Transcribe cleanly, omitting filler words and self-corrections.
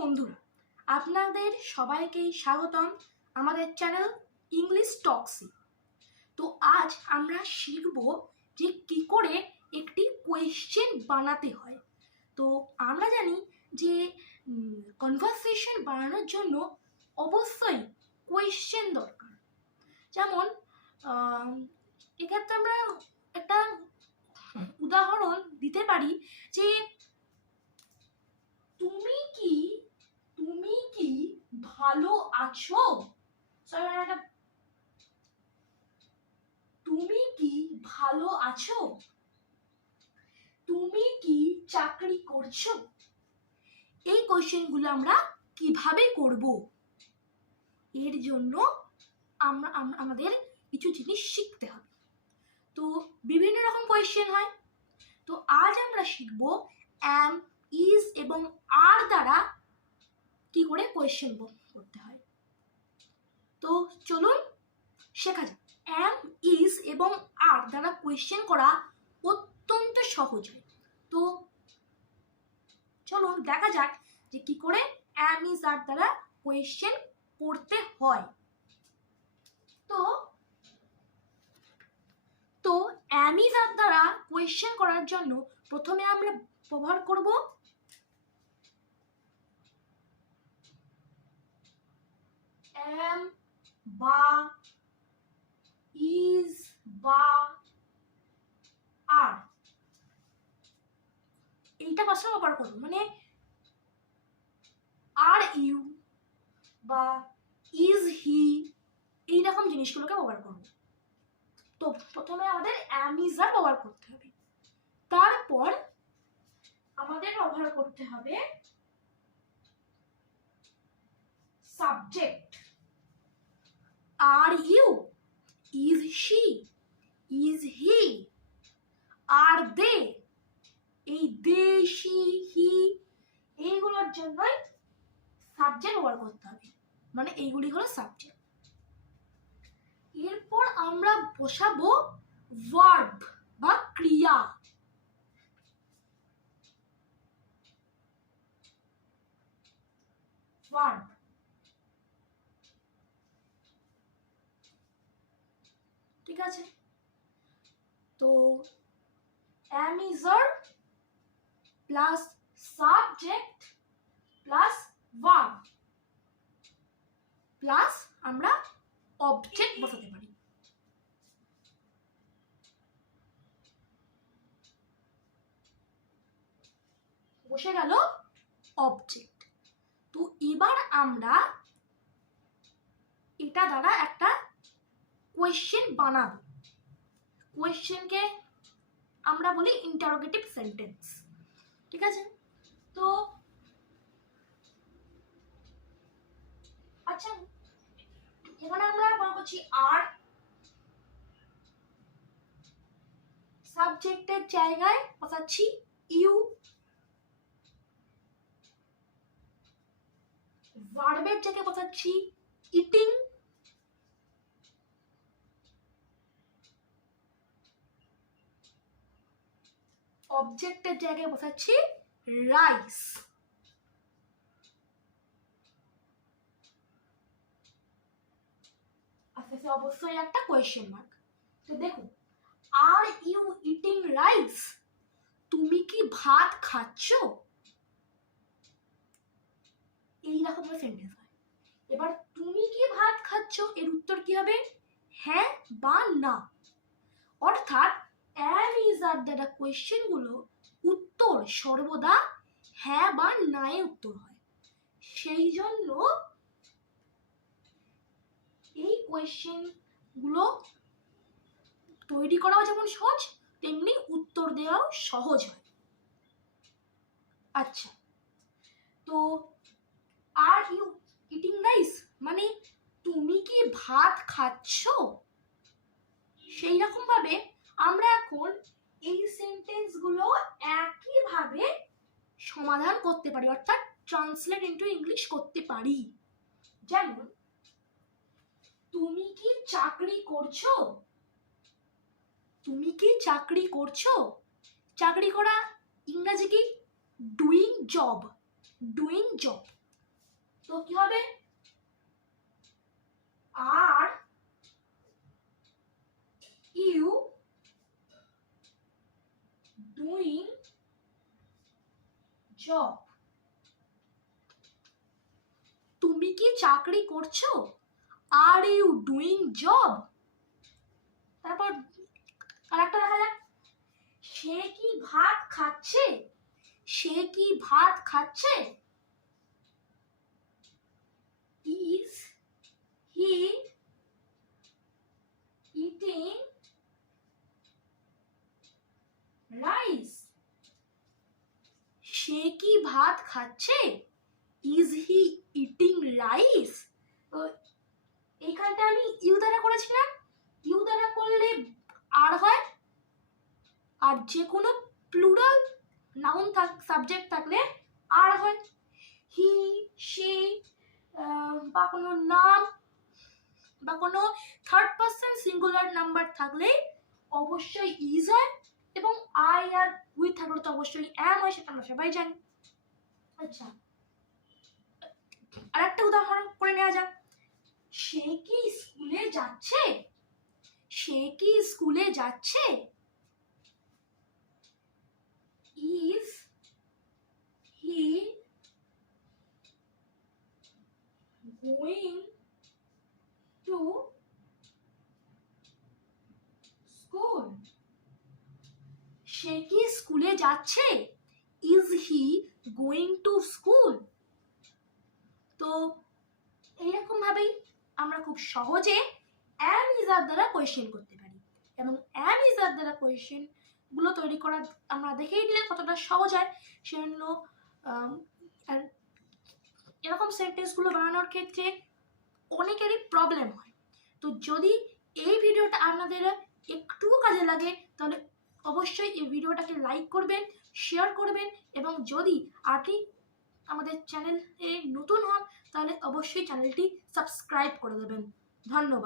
বন্ধুরা, আপনাদের সবাইকেই স্বাগতম আমাদের চ্যানেল ইংলিশ টক্সে। তো আজ আমরা শিখব যে কি করে একটি কোয়েশ্চেন বানাতে হয়। তো আমরা জানি যে কনভারসেশন বানানোর জন্য অবশ্যই কোয়েশ্চেন দরকার। যেমন এক্ষেত্রে আমরা একটা উদাহরণ দিতে পারি যে তুমি কি ভালো আছো? তুমি কি ভালো আছো? তুমি কি চাকরি করছো? এই কোয়েশ্চেনগুলো আমরা কিভাবে করব, এর জন্য আমাদের কিছু জিনিস শিখতে হবে। তো বিভিন্ন রকম কোয়েশ্চেন হয়। তো আজ আমরা শিখব অ্যাম, ইজ এবং আর দ্বারা কি করে কোয়েশ্চেন করতে হয়। তো চলুন শেখা যাক। অ্যাম, ইজ এবং আর দ্বারা কোয়েশ্চেন করা অত্যন্ত সহজ হয়। তো চলুন দেখা যাক যে কি করে অ্যাম, ইজ, আর দ্বারা কোয়েশ্চেন করতে হয়। তো অ্যাম, ইজ, আর দ্বারা কোয়েশ্চেন করার জন্য প্রথমে আমরা ব্যবহার করব অ্যাম বা ইজ বা আর, এইটা ভাষা ব্যবহার করবো, মানে আর ইউ বা ইজ হি, এইরকম জিনিসগুলোকে ব্যবহার করবো। তো প্রথমে আমাদের অ্যাম, ইজ, আর ব্যবহার করতে হবে। তারপর আমাদের ব্যবহার করতে হবে subject. Are you, is she, is he, are they, এই দে, শি, হি, এইগুলোর জন্যই সাবজেক্ট ব্যবহার করতে হবে, মানে এইগুলি হলো সাবজেক্ট। এরপর আমরা বসাবো ভার্ব বা ক্রিয়া। ভার্ব, ঠিক আছে। তো am, is, are plus subject plus verb plus আমরা অবজেক্ট বসাতে পারি। বসে গেল অবজেক্ট। তো এবার আমরা এটা দ্বারা একটা কোয়েশ্চেন বানাবো। কোয়েশ্চেনকে আমরা বলি ইন্টারোগেটিভ সেন্টেন্স, ঠিক আছে। তো আচ্ছা, এখানে আমরা ব্যবহার করছি আর, সাবজেক্টের জায়গায় বসাচ্ছি ইউ, ভার্বের জায়গায় বসাচ্ছি ইটিং, অবজেক্টের জায়গায় বসাচ্ছি রাইস। আচ্ছা, অবশ্যই একটা কোয়েশ্চেন মার্ক। তো দেখুন, আর ইউ ইটিং রাইস? তুমি কি ভাত খাচ্ছ? এইরকম সেন্টেন্স হয়। এবার তুমি কি ভাত খাচ্ছ, এর উত্তর কি হবে? হ্যাঁ বা না। অর্থাৎ অ্যাম, ইজ, আর দ্বারা কোয়েশ্চেন গুলো উত্তর সর্বদা হ্যাঁ বা না এ উত্তর হয়। সেই জন্য এই কোয়েশ্চেন গুলো তৈরি করাও যেমন সহজ, তেমনি উত্তর দেওয়াও সহজ হয়। আচ্ছা, তো আর ইউ ইটিং রাইস মানে তুমি কি ভাত খাচ্ছ? সেই রকম ভাবে আমরা এখন এই সেন্টেন্স গুলো একইভাবে সমাধান করতে পারি, অর্থাৎ ট্রান্সলেট ইনটু ইংলিশ করতে পারি। যেমন, তুমি কি চাকরি করছো? তুমি কি চাকরি করছো? চাকরি করা ইংরেজি কি? Doing job. Doing job. তো কি হবে? Are you doing job? তুমি কি চাকরি করছো? Are you doing job? তারপর আরেকটা দেখা যাক, সে কি ভাত খাচ্ছে? সে কি ভাত খাচ্ছে? Is he eating rice? সে কি ভাত খাচ্ছে? Is he eating rice? তো এইখানটা আমি ইউ দ্বারা করেছিলাম। ইউ দ্বারা করলে আর হয়, আর যে কোনো প্লুরাল নাউন সাবজেক্ট থাকলে আর হয়। হি, সে বা কোনো নাম বা কোনো থার্ড পারসন সিঙ্গুলার নাম্বার থাকলে অবশ্যই ইজ হয়, এবং আই আর উই থাকলে তো অবশ্যই অ্যাম হয়, সেটা আমরা সবাই জানি। আচ্ছা, আর একটা উদাহরণ করে নেওয়া যাক। সে কি স্কুলে যাচ্ছে? সে কি স্কুলে যাচ্ছে? Is he going to school? সে কি স্কুলে যাচ্ছে? Is he going to school? তো এইরকম ভাবেই আমরা খুব সহজে অ্যাম ইজ আর দ্বারা কোয়েশ্চেন করতে পারি, এবং অ্যাম ইজ আর দ্বারা কোয়েশ্চেন গুলো তৈরি করা আমরা দেখেই নিলে কতটা সহজ হয়। সেজন্য এরকম সেন্টেন্সগুলো বানানোর ক্ষেত্রে অনেকেরই প্রবলেম হয়। তো যদি এই ভিডিওটা আপনাদের একটুও কাজে লাগে তাহলে অবশ্যই এই ভিডিওটাকে লাইক করবেন, শেয়ার করবেন, এবং যদি আপনি আমাদের চ্যানেলে নতুন হন তাহলে অবশ্যই চ্যানেলটি সাবস্ক্রাইব করে দেবেন। ধন্যবাদ।